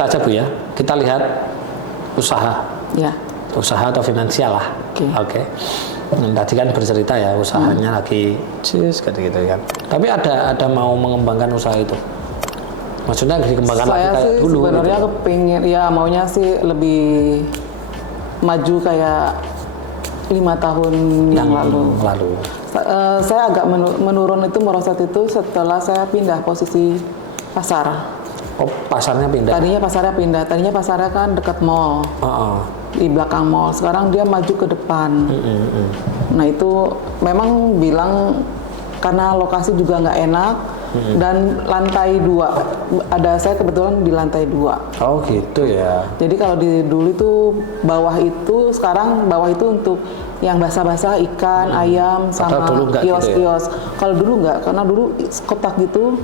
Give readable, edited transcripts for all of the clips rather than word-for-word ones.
saja Bu ya. Kita lihat usaha. Ya. Usaha atau finansial lah. Oke. Tadi kan bercerita ya usahanya lagi kayak gitu kan. Tapi ada mau mengembangkan usaha itu. Maksudnya dikembangkan lagi Saya kayak sih dulu. sebenarnya gitu. kepingin, ya maunya sih lebih maju kayak 5 tahun yang lalu. Saya agak menurun itu merosot itu setelah saya pindah posisi pasar. Oh, pasarnya pindah. Tadinya pasarnya kan dekat mall. Di belakang mall. Sekarang dia maju ke depan. Nah, itu memang bilang karena lokasi juga nggak enak dan lantai 2. Saya kebetulan di lantai 2. Oh, gitu ya. Jadi kalau dulu itu bawah itu, sekarang bawah itu untuk yang basah-basah ikan, ayam, sama kios-kios. Gitu ya? Kalau dulu nggak, karena dulu kotak gitu,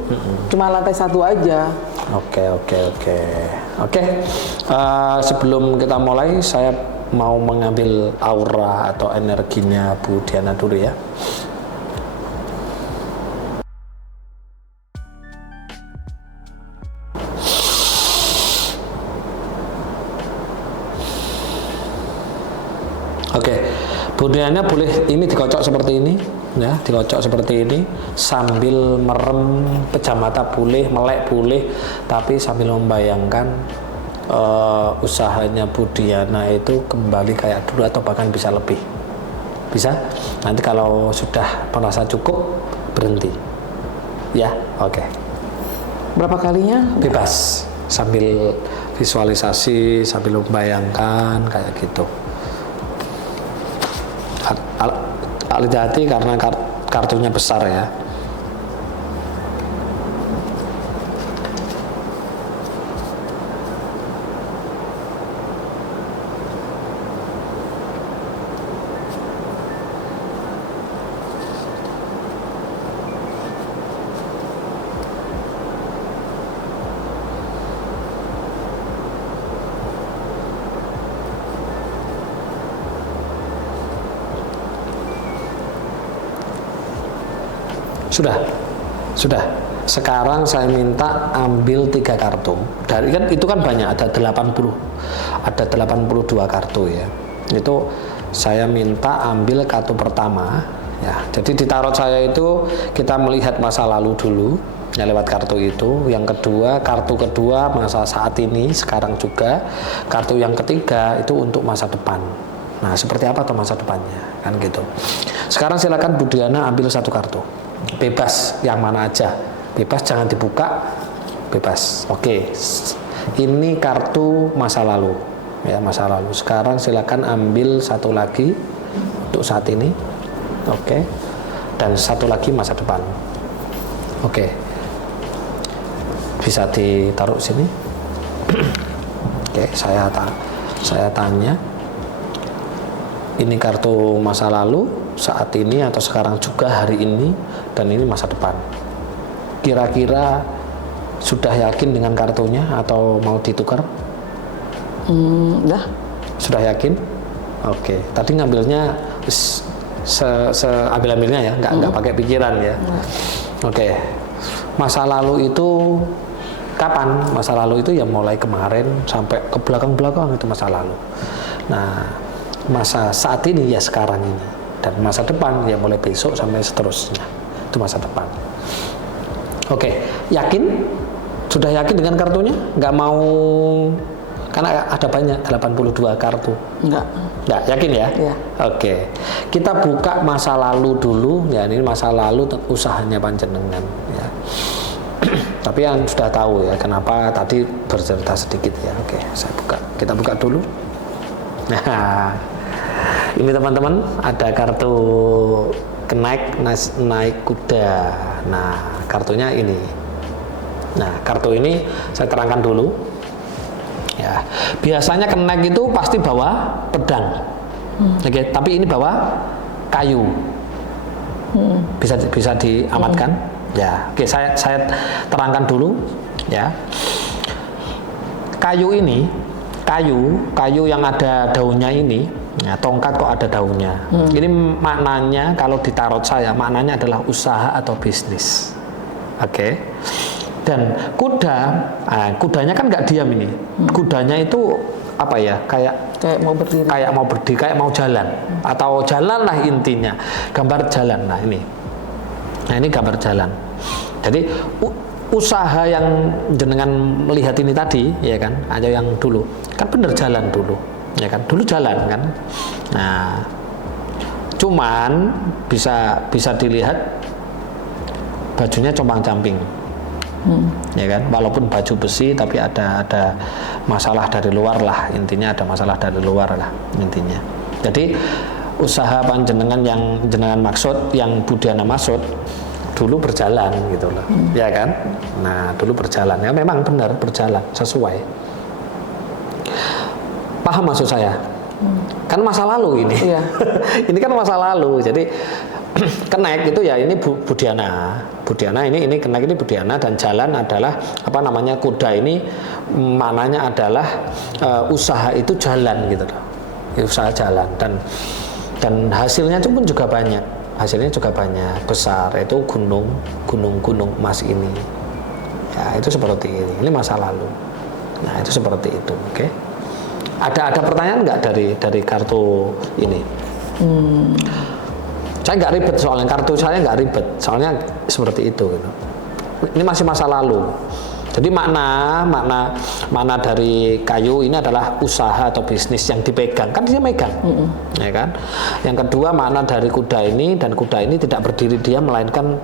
cuma lantai 1 aja. Oke. Sebelum kita mulai, saya mau mengambil aura atau energinya Bu Diana dulu ya. Oke, Bu Diana boleh ini dikocok seperti ini, ya, dikocok seperti ini sambil merem, pejam mata boleh, melek boleh, tapi sambil membayangkan usahanya Bu Diana itu kembali kayak dulu atau bahkan bisa lebih. Bisa? Nanti kalau sudah merasa cukup berhenti. Ya, oke. Berapa kalinya? Bebas, sambil visualisasi, sambil membayangkan kayak gitu. Hati-hati karena kartunya besar ya. Sudah. Sekarang saya minta ambil 3 kartu. Dari kan itu kan banyak, ada 82 kartu ya. Itu saya minta ambil kartu pertama ya. Jadi di tarot saya itu kita melihat masa lalu dulu ya lewat kartu itu. Yang kedua, kartu kedua masa saat ini, sekarang juga. Kartu yang ketiga itu untuk masa depan. Nah, seperti apa tuh masa depannya? Kan gitu. Sekarang silakan Bu Diana ambil 1 kartu. Bebas yang mana aja, bebas, jangan dibuka, bebas. Oke, ini kartu masa lalu ya, masa lalu. Sekarang silakan ambil 1 lagi untuk saat ini. Oke, dan 1 lagi masa depan. Oke, bisa ditaruh sini. Oke, saya tanya, ini kartu masa lalu saat ini atau sekarang juga, hari ini, dan ini masa depan. Kira-kira sudah yakin dengan kartunya atau mau ditukar? Dah. Sudah yakin? Oke. Tadi ngambilnya ambil-ambilnya ya, nggak pakai pikiran ya. Oke. Masa lalu itu kapan? Masa lalu itu ya mulai kemarin sampai ke belakang-belakang, itu masa lalu. Nah, masa saat ini ya sekarang ini. Dan masa depan ya mulai besok sampai seterusnya, itu masa depan. Oke, yakin? Sudah yakin dengan kartunya? Nggak mau, karena ada banyak, 82 kartu. Nggak, yakin ya? Ya. Oke, kita buka masa lalu dulu ya. Ini masa lalu usahanya panjenengan ya. Tapi yang sudah tahu ya kenapa tadi bercerita sedikit ya. Oke, saya buka, kita buka dulu. Nah, ini teman-teman ada kartu naik kuda. Nah, kartunya ini. Nah, kartu ini saya terangkan dulu. Ya, biasanya kenaik itu pasti bawa pedang. Oke, tapi ini bawa kayu. Bisa diamatkan. Ya, oke, saya terangkan dulu ya. Kayu ini, kayu yang ada daunnya ini, ya, tongkat kok ada daunnya. Ini maknanya kalau di tarot saya, maknanya adalah usaha atau bisnis. Oke. Dan kudanya kan nggak diam ini. Kudanya itu apa ya, kayak mau berdiri, kayak mau jalan, atau jalan lah intinya, gambar jalan. Nah ini gambar jalan. Jadi usaha yang jenengan melihat ini tadi, ya kan, aja yang dulu kan bener jalan dulu, ya kan, dulu jalan kan. Nah cuman bisa dilihat bajunya compang-camping, ya kan, walaupun baju besi tapi ada masalah dari luar lah, intinya ada masalah dari luar lah intinya. Jadi usaha panjenengan yang jenengan maksud, yang Budiana maksud, dulu berjalan gitu loh, ya kan. Nah dulu berjalan, ya memang benar berjalan sesuai. Paham maksud saya? Kan masa lalu ini. Iya. Ini kan masa lalu. Jadi kenek itu ya ini Budiana ini kenek ini Budiana, dan jalan adalah apa namanya, kuda ini maknanya adalah usaha itu jalan gitu loh. Usaha jalan, dan hasilnya pun juga banyak. Hasilnya juga banyak, besar, itu gunung emas ini. Ya, itu seperti ini masa lalu. Nah, itu seperti itu, oke. Ada pertanyaan nggak dari kartu ini? Saya nggak ribet soalnya, kartu saya nggak ribet, soalnya seperti itu gitu. Ini masih masa lalu. Jadi makna dari kayu ini adalah usaha atau bisnis yang dipegang, kan dia megang, ya kan. Yang kedua, makna dari kuda ini, dan kuda ini tidak berdiri dia melainkan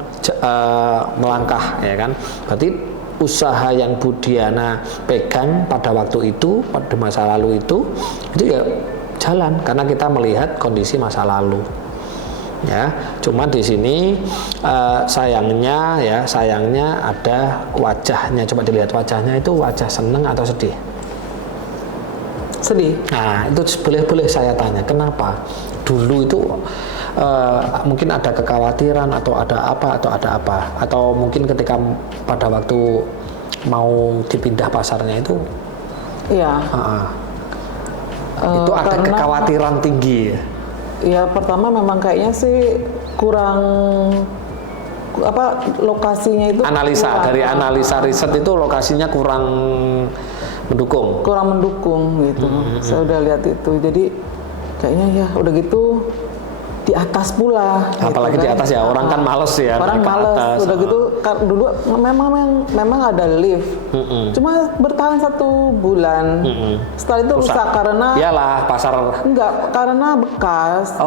melangkah, ya kan. Berarti usaha yang Budiana pegang pada waktu itu, pada masa lalu itu ya jalan, karena kita melihat kondisi masa lalu. Ya, cuma di sini sayangnya ada wajahnya. Coba dilihat wajahnya, itu wajah seneng atau sedih? Sedih. Nah, itu boleh saya tanya, kenapa? Dulu itu mungkin ada kekhawatiran atau ada apa, atau mungkin ketika pada waktu mau dipindah pasarnya itu, iya. Itu ada kekhawatiran tinggi. Ya pertama memang kayaknya sih kurang lokasinya itu dari analisa riset itu lokasinya kurang mendukung gitu. Saya udah lihat itu, jadi kayaknya ya udah gitu di atas pula. Apalagi gitu, di atas ya, orang kan males ya. Orang males. Udah gitu dulu memang ada lift. Cuma bertahan 1 bulan. Setelah itu rusak karena iyalah pasar. Enggak, karena bekas.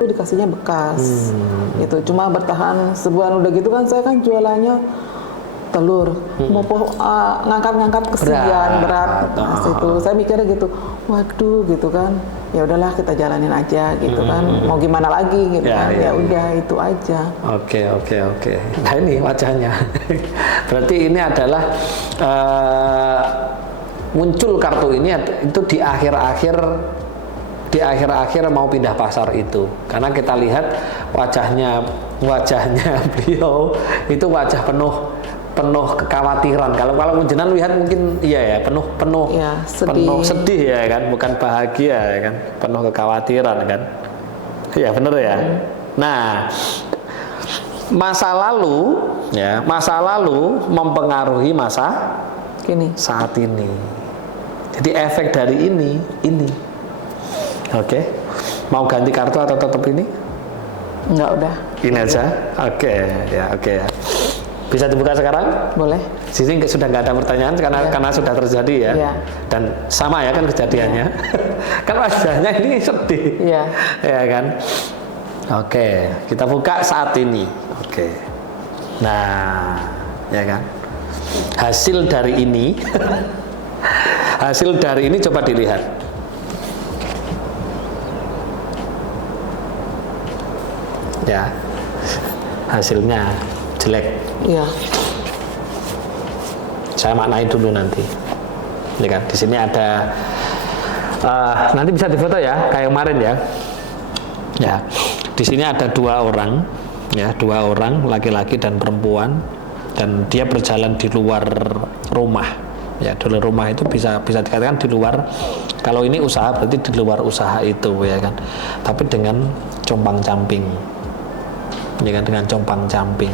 Dikasihnya bekas. Gitu. Cuma bertahan sebulan, udah gitu kan saya kan jualannya telur, mau ngangkat kesian berat. Nah, situ saya mikirnya gitu, waduh gitu kan, ya udahlah kita jalanin aja gitu kan, mau gimana lagi gitu kan, ya udah itu aja. Oke. Nah ini wajahnya. Berarti ini adalah muncul kartu ini itu di akhir-akhir mau pindah pasar itu, karena kita lihat wajahnya beliau itu wajah penuh kekhawatiran. Kalau jenengan lihat mungkin iya ya, penuh ya, sedih ya kan, bukan bahagia ya kan, penuh kekhawatiran kan. Iya benar ya. Nah, masa lalu mempengaruhi masa kini, saat ini. Jadi efek dari ini. Oke. Mau ganti kartu atau tetap ini? Enggak, udah. Ini aja. Oke ya. Bisa dibuka sekarang? Boleh. Sini sudah nggak ada pertanyaan karena sudah terjadi ya. Ya. Dan sama ya kan kejadiannya. Kan wajahnya ini sedih. Iya. Ya kan. Oke, kita buka saat ini. Oke. Nah, ya kan. Hasil dari ini coba dilihat. Ya. Hasilnya jelek. Iya. Saya maknai dulu nanti. Ini kan di sini ada nanti bisa difoto ya, kayak kemarin ya. Ya. Di sini ada 2 orang, ya, 2 orang, laki-laki dan perempuan, dan dia berjalan di luar rumah. Ya, di luar rumah itu bisa dikatakan di luar. Kalau ini usaha berarti di luar usaha itu ya kan. Tapi dengan compang-camping. Ya kan, dengan compang-camping.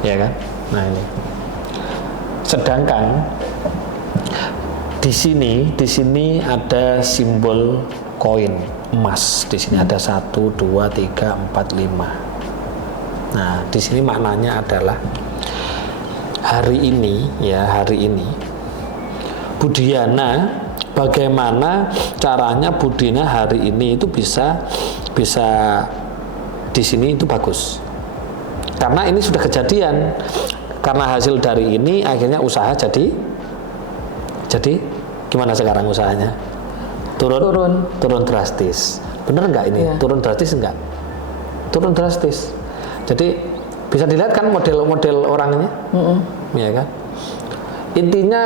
Ya kan? Nah ini. Sedangkan di sini ada simbol koin emas. Di sini ada 1, 2, 3, 4, 5. Nah, di sini maknanya adalah hari ini Budiana, bagaimana caranya Budiana hari ini itu bisa di sini itu bagus. Karena ini sudah kejadian. Karena hasil dari ini akhirnya usaha jadi gimana sekarang usahanya? Turun drastis. Bener nggak ini? Yeah. Turun drastis enggak? Turun drastis. Jadi bisa dilihat kan model-model orangnya, ya kan? Intinya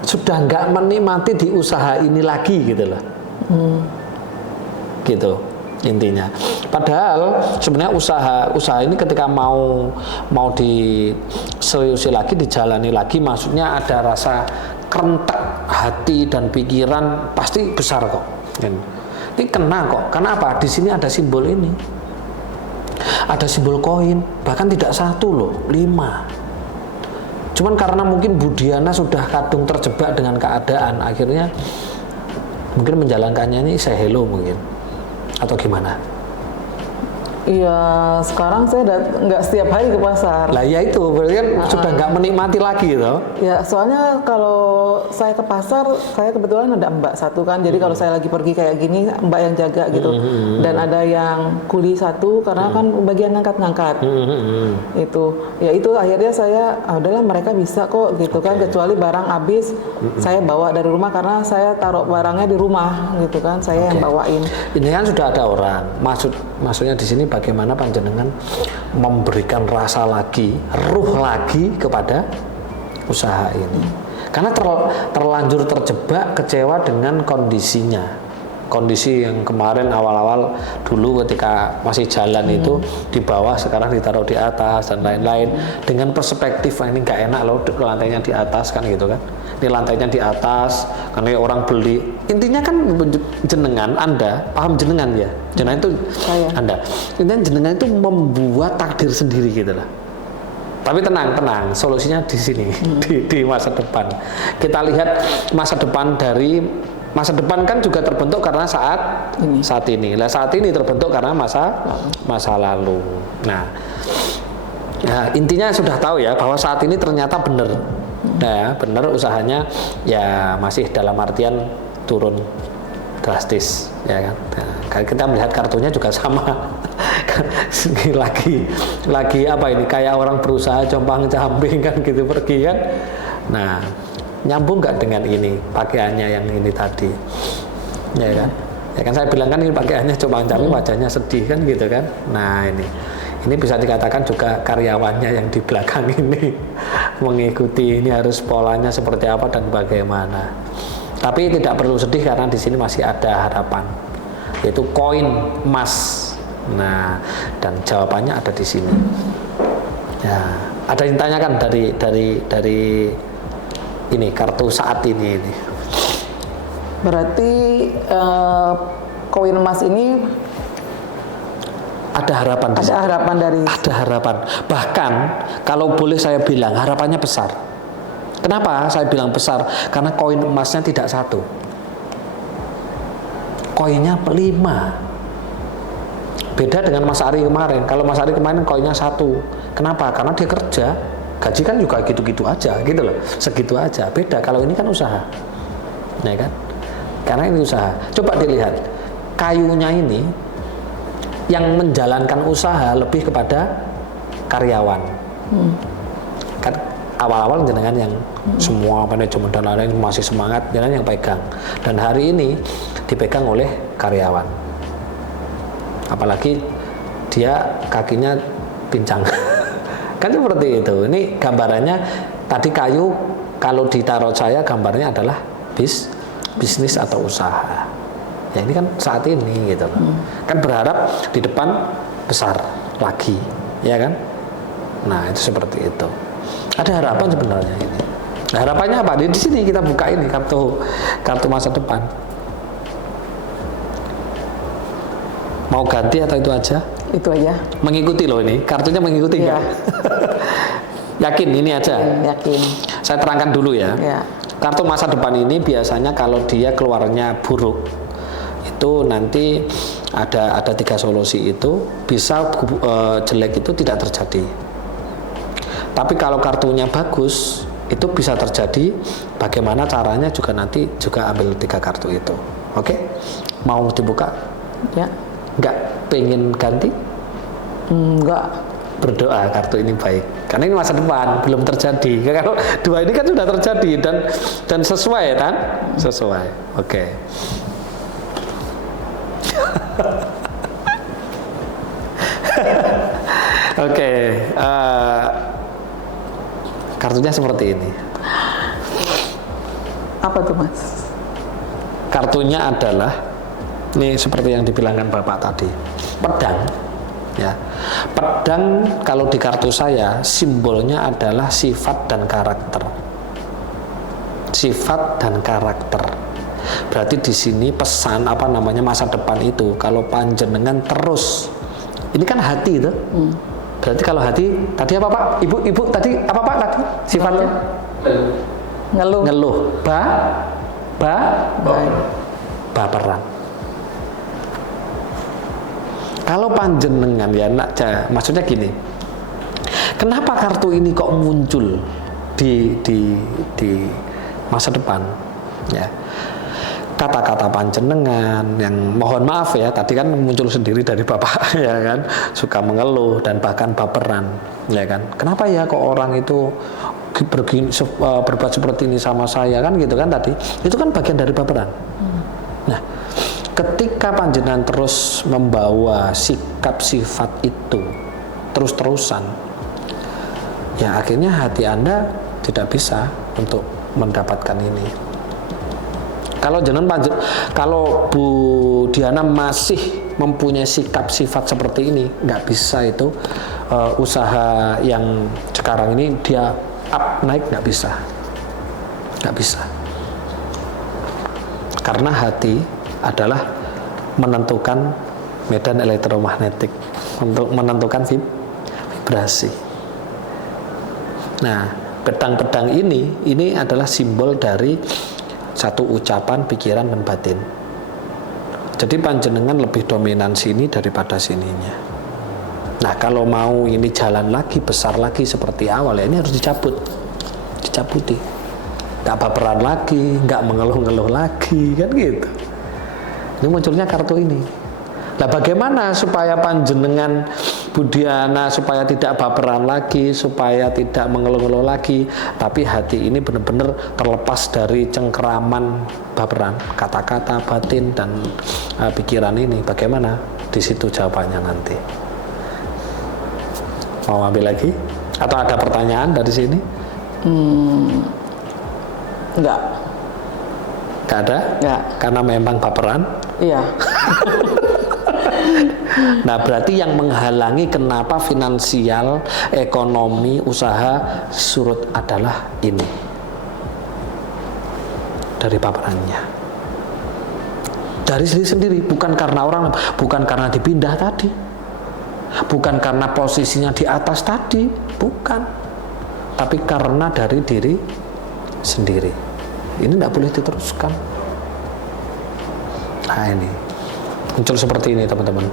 sudah nggak menikmati di usaha ini lagi gitu loh, gitu intinya. Padahal sebenarnya usaha ini ketika mau diseriusi lagi, dijalani lagi, maksudnya ada rasa kerentek hati dan pikiran pasti besar kok. Dan ini kena kok. Karena apa? Di sini ada simbol ini. Ada simbol koin, bahkan tidak 1 loh, 5. Cuman karena mungkin Budiana sudah kadung terjebak dengan keadaan, akhirnya mungkin menjalankannya ini say hello mungkin, atau gimana? Iya, sekarang saya nggak setiap hari ke pasar. Lah ya itu, berarti kan sudah nggak menikmati lagi toh? Ya, soalnya kalau saya ke pasar, saya kebetulan ada mbak satu kan, jadi kalau saya lagi pergi kayak gini, mbak yang jaga gitu. Dan ada yang kuli satu, karena kan bagian ngangkat-ngangkat. Itu, ya itu akhirnya saya, udahlah mereka bisa kok gitu kan, kecuali barang habis, saya bawa dari rumah karena saya taruh barangnya di rumah gitu kan, saya yang bawain. Ini kan sudah ada orang, maksudnya di sini bagaimana panjenengan memberikan rasa lagi, ruh lagi kepada usaha ini. Karena terlanjur terjebak, kecewa dengan kondisinya. Kondisi yang kemarin awal-awal dulu ketika masih jalan itu di bawah, sekarang ditaruh di atas dan lain-lain. Dengan perspektif ini nggak enak loh, lantainya di atas kan gitu kan. Ini lantainya di atas, karena orang beli. Intinya kan jenengan, Anda paham jenengan ya. Jenengan itu Anda. Intinya jenengan itu membuat takdir sendiri gitu lah. Tapi tenang, solusinya di sini, di masa depan. Kita lihat masa depan kan juga terbentuk karena saat ini. Lah saat ini terbentuk karena masa lalu. Nah, intinya sudah tahu ya bahwa saat ini ternyata benar. Nah, benar usahanya ya masih dalam artian turun drastis ya kan. Nah, kita melihat kartunya juga sama. lagi apa ini, kayak orang berusaha compang-camping kan gitu pergi kan. Nah, nyambung nggak dengan ini pakaiannya yang ini tadi, ya kan? Ya kan saya bilang kan ini pakaiannya compang-camping, wajahnya sedih kan gitu kan. Nah ini bisa dikatakan juga karyawannya yang di belakang ini mengikuti ini harus polanya seperti apa dan bagaimana. Tapi tidak perlu sedih karena di sini masih ada harapan, yaitu koin emas. Nah, dan jawabannya ada di sini. Ya, ada yang tanyakan dari ini kartu saat ini. Berarti koin emas ini ada harapan. Ada harapan. Bahkan kalau boleh saya bilang harapannya besar. Kenapa saya bilang besar? Karena koin emasnya tidak 1. Koinnya 5. Beda dengan Mas Ari kemarin. Kalau Mas Ari kemarin koinnya 1. Kenapa? Karena dia kerja, gaji kan juga gitu-gitu aja, gitu loh, segitu aja. Beda kalau ini kan usaha, ya kan? Karena ini usaha. Coba dilihat kayunya ini, yang menjalankan usaha lebih kepada karyawan. Kan awal-awal jenengan yang semua manajemen dan lain-lain masih semangat, jenengan yang pegang. Dan hari ini dipegang oleh karyawan. Apalagi dia kakinya pincang. Kan seperti itu. Ini gambarannya tadi kayu, kalau ditaruh saya gambarnya adalah bisnis atau usaha. Ya ini kan saat ini gitu loh. Kan berharap di depan besar lagi, ya kan? Nah, itu seperti itu. Ada harapan sebenarnya ini. Nah, harapannya apa? Di sini kita buka ini kartu masa depan. Mau ganti atau itu aja? Itu aja. Mengikuti loh ini, kartunya mengikuti nggak? Yakin ini aja? Yakin. Saya terangkan dulu ya. Ya. Kartu masa depan ini biasanya kalau dia keluarnya buruk, itu nanti ada 3 solusi itu, bisa jelek itu tidak terjadi. Tapi kalau kartunya bagus, itu bisa terjadi. Bagaimana caranya juga nanti juga ambil 3 kartu itu. Oke? Mau dibuka? Ya. Enggak pengen ganti? Enggak. Berdoa kartu ini baik. Karena ini masa depan, belum terjadi. Kalau 2 ini kan sudah terjadi dan sesuai kan? Sesuai. Oke. Oke. Kartunya seperti ini. Apa tuh, Mas? Kartunya adalah ini seperti yang dibilangkan Bapak tadi, pedang. Ya, pedang kalau di kartu saya simbolnya adalah sifat dan karakter. Sifat dan karakter. Berarti di sini pesan masa depan itu kalau panjenengan terus, ini kan hati itu. Berarti kalau hati tadi apa Pak? Ibu tadi apa Pak tadi? Sifatnya ngeluh. Baperan. Kalau panjenengan ya nak, maksudnya gini. Kenapa kartu ini kok muncul di masa depan? Ya. Kata-kata panjenengan yang mohon maaf ya, tadi kan muncul sendiri dari Bapak ya kan, suka mengeluh dan bahkan baperan, ya kan. Kenapa ya kok orang itu berbuat seperti ini sama saya kan gitu kan tadi. Itu kan bagian dari baperan. Nah, ketika panjenengan terus membawa sikap sifat itu terus-terusan, ya akhirnya hati Anda tidak bisa untuk mendapatkan ini. Kalau Bu Diana masih mempunyai sikap sifat seperti ini, nggak bisa itu usaha yang sekarang ini dia naik, nggak bisa. Karena hati adalah menentukan medan elektromagnetik, untuk menentukan vibrasi. Nah, pedang-pedang ini adalah simbol dari satu ucapan, pikiran, dan batin. Jadi panjenengan lebih dominan sini daripada sininya. Nah, kalau mau ini jalan lagi, besar lagi seperti awal, ya ini harus dicabuti. Nggak baperan lagi, nggak mengeluh-ngeluh lagi, kan gitu. Ini munculnya kartu ini. Nah, bagaimana supaya panjenengan Bu Diana supaya tidak baperan lagi, supaya tidak mengeluh-ngeluh lagi, tapi hati ini benar-benar terlepas dari cengkeraman baperan, kata-kata, batin, dan pikiran ini. Bagaimana? Di situ jawabannya nanti. Mau ambil lagi? Atau ada pertanyaan dari sini? Enggak. Enggak ada? Enggak. Karena memang baperan? Iya. Nah, berarti yang menghalangi kenapa finansial, ekonomi, usaha surut adalah ini. Dari baperannya. Dari sendiri, bukan karena orang, bukan karena dipindah tadi. Bukan karena posisinya di atas tadi, bukan. Tapi karena dari diri sendiri. Ini tidak boleh diteruskan. Nah, ini muncul seperti ini teman-teman.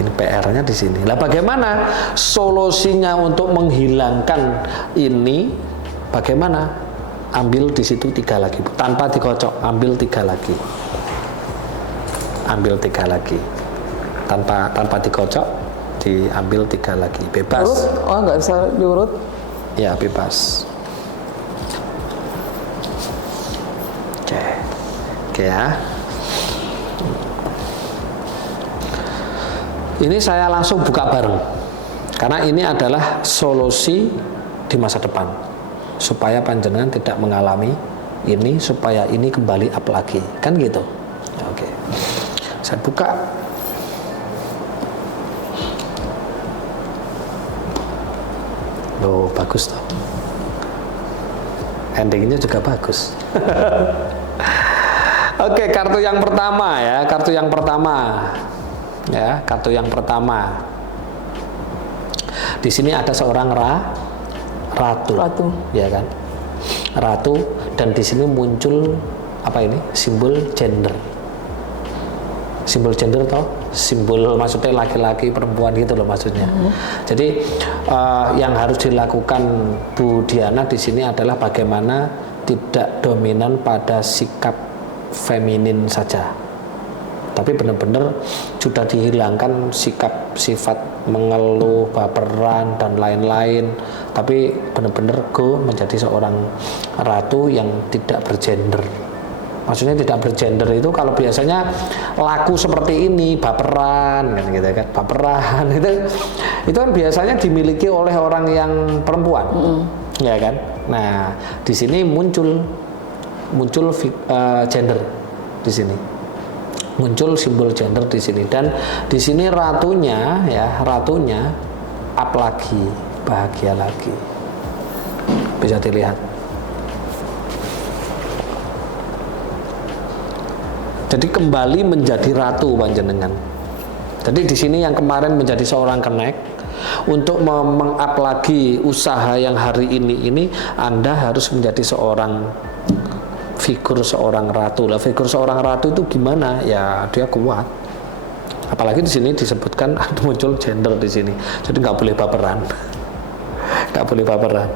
Ini PR-nya di sini. Lah bagaimana solusinya untuk menghilangkan ini? Bagaimana? Ambil di situ 3 lagi, tanpa dikocok. Ambil 3 lagi. Ambil 3 lagi. Tanpa dikocok, diambil 3 lagi. Bebas. Urut? Oh, nggak bisa diurut? Ya, bebas. Oke ya. Ini saya langsung buka bareng, karena ini adalah solusi di masa depan, supaya panjenengan tidak mengalami ini, supaya ini kembali up lagi, kan gitu. Oke, saya buka. Loh, bagus toh. Endingnya juga bagus. Oke, kartu yang pertama ya, kartu yang pertama. Ya, kartu yang pertama. Di sini ada seorang ratu. Ya kan, ratu, dan di sini muncul apa ini, simbol gender. Simbol gender toh, simbol maksudnya laki-laki perempuan gitu loh maksudnya. Jadi yang harus dilakukan Bu Diana di sini adalah bagaimana tidak dominan pada sikap feminin saja, tapi benar-benar sudah dihilangkan sikap sifat mengeluh, baperan dan lain-lain, tapi benar-benar go menjadi seorang ratu yang tidak bergender. Maksudnya tidak bergender itu kalau biasanya laku seperti ini, baperan kan gitu kan, baperan itu kan biasanya dimiliki oleh orang yang perempuan, ya kan. Nah di sini muncul gender di sini, muncul simbol gender di sini, dan di sini ratunya up lagi, bahagia lagi, bisa dilihat. Jadi kembali menjadi ratu panjenengan. Jadi di sini yang kemarin menjadi seorang kenek, untuk meng-up lagi usaha yang hari ini Anda harus menjadi seorang figur seorang ratu. Lah figur seorang ratu itu gimana? Ya dia kuat. Apalagi di sini disebutkan muncul gender di sini. Jadi nggak boleh baperan. Nggak boleh baperan.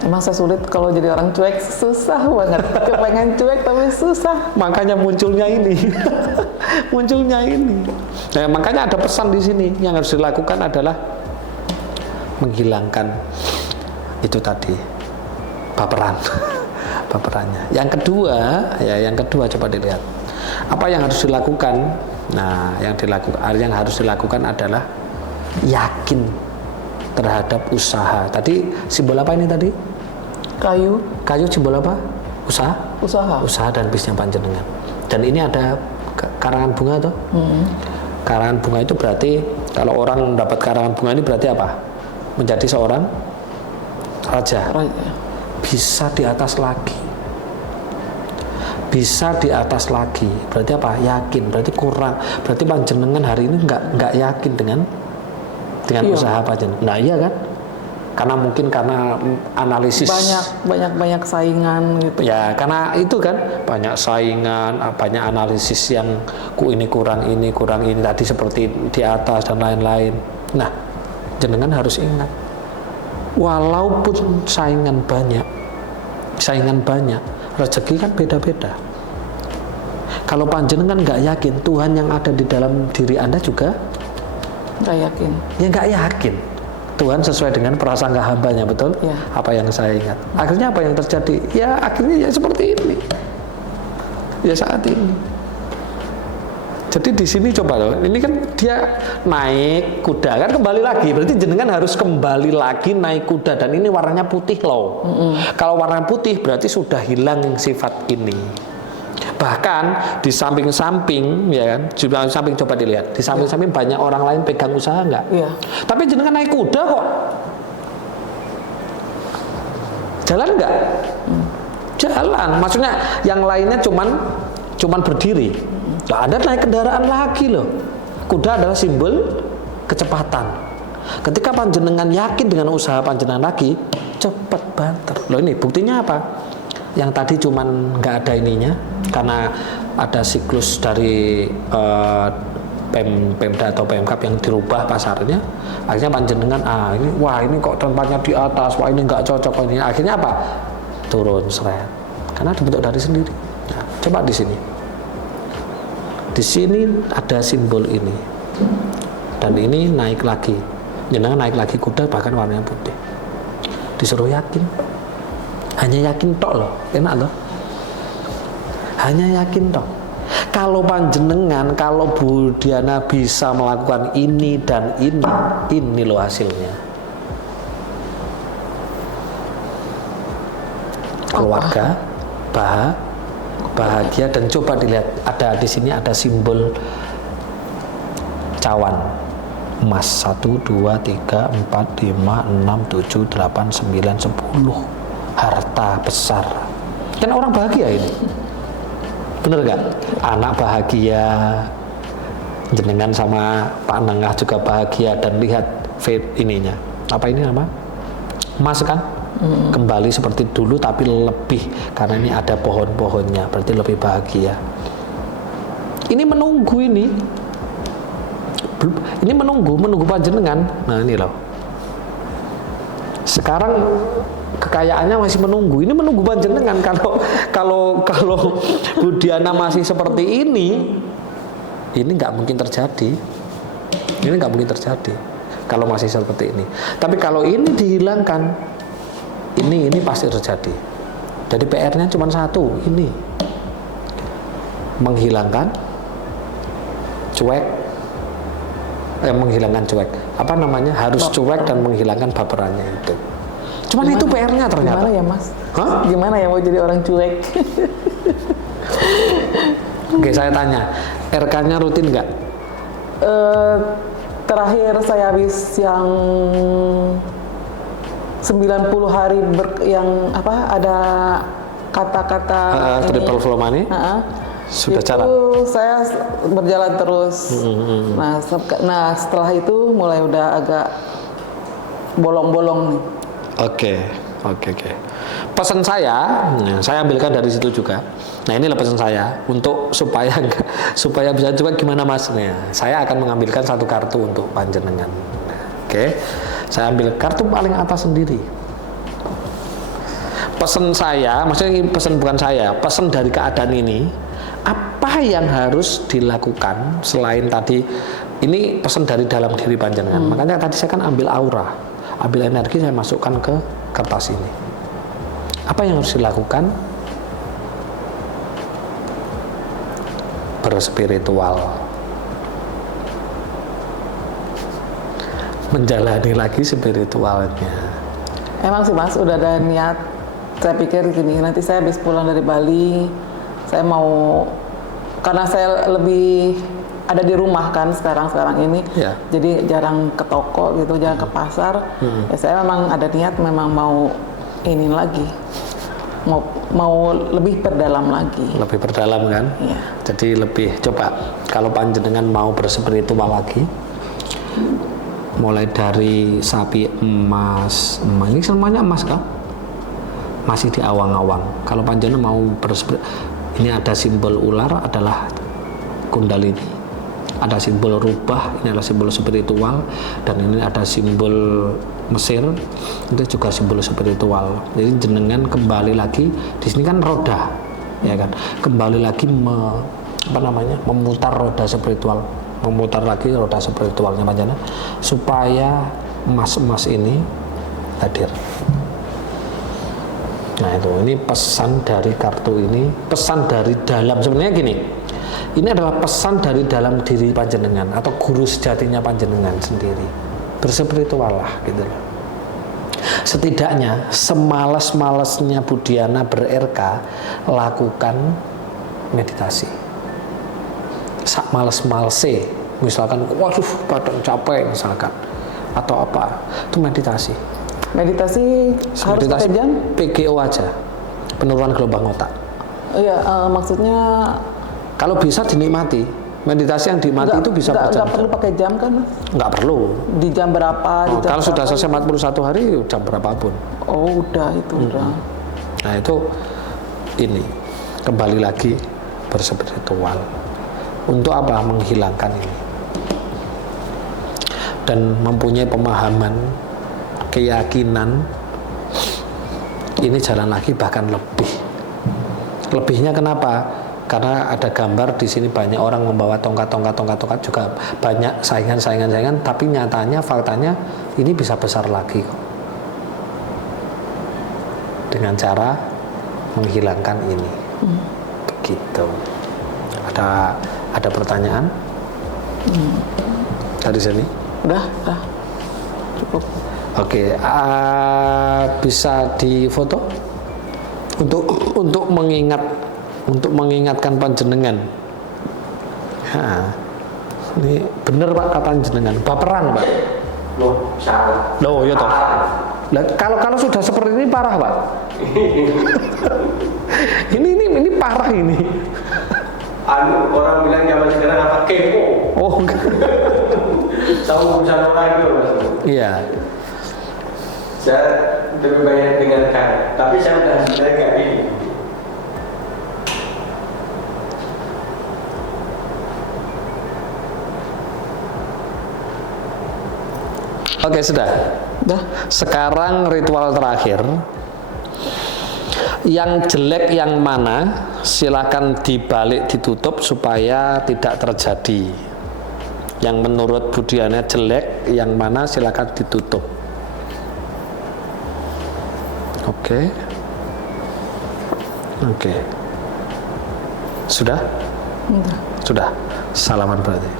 Emang saya sulit kalau jadi orang cuek, susah banget. Kepengen cuek tapi susah. Makanya munculnya ini. Munculnya ini. Nah, makanya ada pesan di sini yang harus dilakukan adalah menghilangkan itu tadi, baperan. Baperannya. Yang kedua coba dilihat. Apa yang harus dilakukan? Nah, yang harus dilakukan adalah yakin terhadap usaha. Tadi simbol apa ini tadi? Kayu simbol apa? Usaha dan bisnya panjenengan. Dan ini ada karangan bunga toh? Karangan bunga itu berarti kalau orang mendapat karangan bunga ini berarti apa? Menjadi seorang raja. Bisa di atas lagi. Berarti apa? Yakin. Berarti kurang. Berarti panjenengan hari ini nggak yakin dengan usaha panjenengan. Nah iya kan? Karena analisis banyak saingan gitu. Ya karena itu kan banyak saingan, banyak analisis yang ini kurang ini tadi seperti di atas dan lain-lain. Nah jenengan harus ingat, walaupun saingan banyak, rezeki kan beda-beda. Kalau panjenengan nggak yakin, Tuhan yang ada di dalam diri Anda juga nggak yakin. Ya nggak yakin. Tuhan sesuai dengan prasangka hambanya, betul? Ya. Apa yang saya ingat. Akhirnya apa yang terjadi? Ya akhirnya ya seperti ini. Ya saat ini. Jadi di sini coba loh, ini kan dia naik kuda kan kembali lagi. Berarti jenengan harus kembali lagi naik kuda, dan ini warnanya putih loh. Kalau warna putih berarti sudah hilang sifat ini. Bahkan di samping-samping, ya kan, di samping coba dilihat, di samping-samping banyak orang lain pegang usaha nggak? Iya. Tapi jenengan naik kuda kok, jalan nggak? Jalan. Maksudnya yang lainnya cuman berdiri. Nah, Anda naik kendaraan lagi loh. Kuda adalah simbol kecepatan. Ketika panjenengan yakin dengan usaha panjenengan lagi, cepat banter. Loh ini buktinya apa? Yang tadi cuman nggak ada ininya karena ada siklus dari Pemda atau Pemkab yang dirubah pasarnya, akhirnya panjenengan ini kok tempatnya di atas, wah ini nggak cocok ini, akhirnya apa? Turun seret karena dibentuk dari sendiri. Nah, coba di sini ada simbol ini, dan ini naik lagi, jenengan naik lagi kuda bahkan warnanya putih, disuruh yakin. Hanya yakin tok loh, enak loh. Hanya yakin tok. Kalau panjenengan, kalau Bu Diana bisa melakukan ini dan ini loh hasilnya. Keluarga bahagia, dan coba dilihat ada di sini ada simbol cawan. Emas 1 2 3 4 5 6 7 8 9 10. Harta besar, kan orang bahagia ini, bener gak? Anak bahagia, jenengan sama Pak Nengah juga bahagia, dan lihat ininya, apa ini nama? Emas kan? kembali seperti dulu tapi lebih, karena ini ada pohon-pohonnya, berarti lebih bahagia. Ini menunggu ini menunggu panjenengan. Nah ini loh, sekarang kekayaannya masih menunggu, ini menunggu panjenengan. Kalau Bu Diana masih seperti ini nggak mungkin terjadi. Ini nggak mungkin terjadi kalau masih seperti ini. Tapi kalau ini dihilangkan, ini pasti terjadi. Jadi PR-nya cuma satu, ini menghilangkan cuek, menghilangkan cuek. Apa namanya? Harus cuek dan menghilangkan baperannya itu. Cuman itu PR-nya ternyata. Gimana ya Mas? Hah? Gimana ya mau jadi orang cuek? Oke, saya tanya, RK-nya rutin nggak? Terakhir saya habis yang 90 hari yang ada kata-kata triple flow money sudah jalan. Itu saya berjalan terus. Nah, setelah itu mulai udah agak bolong-bolong nih. Oke. Pesan saya ambilkan dari situ juga. Nah, inilah pesan saya untuk supaya bisa coba gimana Mas. Nah, saya akan mengambilkan satu kartu untuk panjenengan. Oke. Saya ambil kartu paling atas sendiri. Pesan saya, maksudnya pesan bukan saya, pesan dari keadaan ini, apa yang harus dilakukan selain tadi, ini pesan dari dalam diri panjenengan. Makanya tadi saya kan ambil aura, ambil energi, saya masukkan ke kertas ini. Apa yang harus dilakukan? Berspiritual, menjalani lagi spiritualnya. Emang sih Mas, udah ada niat. Saya pikir gini, nanti saya habis pulang dari Bali, saya mau, karena saya lebih ada di rumah kan sekarang ini, jadi jarang ke toko gitu, jarang ke pasar. Ya saya memang ada niat, memang mau ini lagi, mau lebih perdalam lagi. Lebih perdalam kan? Iya. Jadi lebih, coba kalau panjenengan mau berspiritual lagi, mulai dari sapi emas, ini semuanya emas kan? Masih di awang-awang. Kalau panjenengan mau ini ada simbol ular adalah Kundalini, ada simbol rubah, ini adalah simbol spiritual, dan ini ada simbol Mesir, itu juga simbol spiritual. Jadi jenengan kembali lagi di sini kan roda, ya kan? Kembali lagi memutar roda spiritual, memutar lagi roda spiritualnya panjenengan supaya emas-emas ini hadir. Nah itu, ini pesan dari kartu ini, pesan dari dalam, sebenarnya gini, ini adalah pesan dari dalam diri panjenengan atau guru sejatinya panjenengan sendiri. Berspiritual lah gitu loh. Setidaknya semalas-malasnya Bu Diana ber-RK, lakukan meditasi. Sak males-malese, misalkan waduh badan capek misalkan, atau apa, itu meditasi. Meditasi harus pakai jam? PGO aja, penurunan gelombang otak. Iya, maksudnya kalau bisa dinikmati, meditasi yang dinikmati itu bisa berjam-jam. Nggak perlu pakai jam kan? Nggak perlu. Di jam berapa? Kalau sudah selesai 41 hari, jam berapapun. Oh udah, itu udah. Nah itu, ini kembali lagi berspiritual. Untuk apa? Menghilangkan ini. Dan mempunyai pemahaman, keyakinan ini jalan lagi, bahkan lebih. Lebihnya kenapa? Karena ada gambar di sini banyak orang membawa tongkat juga banyak saingan, tapi nyatanya faktanya ini bisa besar lagi kok. Dengan cara menghilangkan ini. Begitu. Ada pertanyaan? Dari sini? Udah. Cukup. Oke, bisa difoto untuk mengingatkan panjenengan. Ini bener Pak kata jenengan, baperan Pak. Loh, salah. Loh, ya toh. Nah, kalau sudah seperti ini parah Pak. ini parah ini. Orang bilang zaman sekarang apa kepo. Oh enggak. Tahu urusan orang itu Mas. Iya. Saya lebih banyak dengarkan, tapi saya udah sebenarnya kayak gini. Oke, sudah. Udah. Sekarang ritual terakhir. Yang jelek yang mana silakan dibalik ditutup supaya tidak terjadi. Yang menurut Bu Diana jelek yang mana silakan ditutup. Oke. Oke. Sudah? Udah. Sudah. Salaman berarti.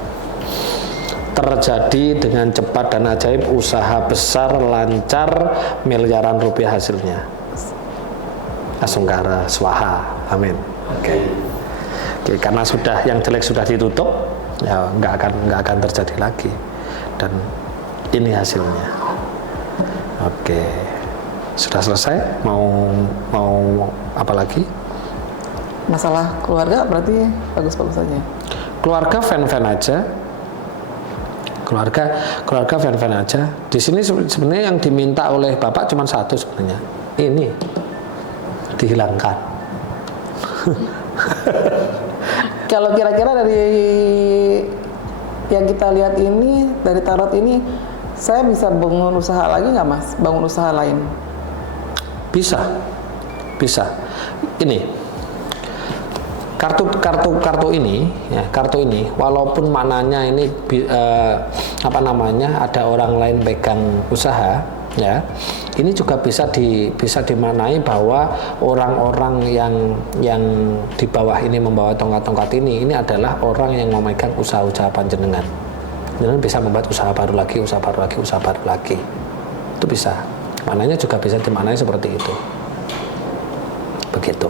Terjadi dengan cepat dan ajaib, usaha besar lancar, miliaran rupiah hasilnya. Asungkara swaha, amin. Oke. Oke, karena sudah yang jelek sudah ditutup, ya nggak akan terjadi lagi. Dan ini hasilnya. Oke, sudah selesai. Mau apa lagi? Masalah keluarga berarti bagus-bagus saja. Keluarga fan-fan aja. Keluarga fan-fan aja. Di sini sebenarnya yang diminta oleh Bapak cuma satu sebenarnya. Ini dihilangkan. Kalau kira-kira dari yang kita lihat ini, dari tarot ini, saya bisa bangun usaha lagi nggak, Mas? Bangun usaha lain? Bisa. Ini kartu ini, ya, kartu ini, walaupun maknanya ini ada orang lain pegang usaha, ya, ini juga bisa dimaknai bahwa orang-orang yang di bawah ini membawa tongkat-tongkat ini adalah orang yang memegang usaha-usaha panjenengan. Jangan bisa membuat usaha baru lagi. Itu bisa. Maknanya juga bisa dimaknai seperti itu. Begitu.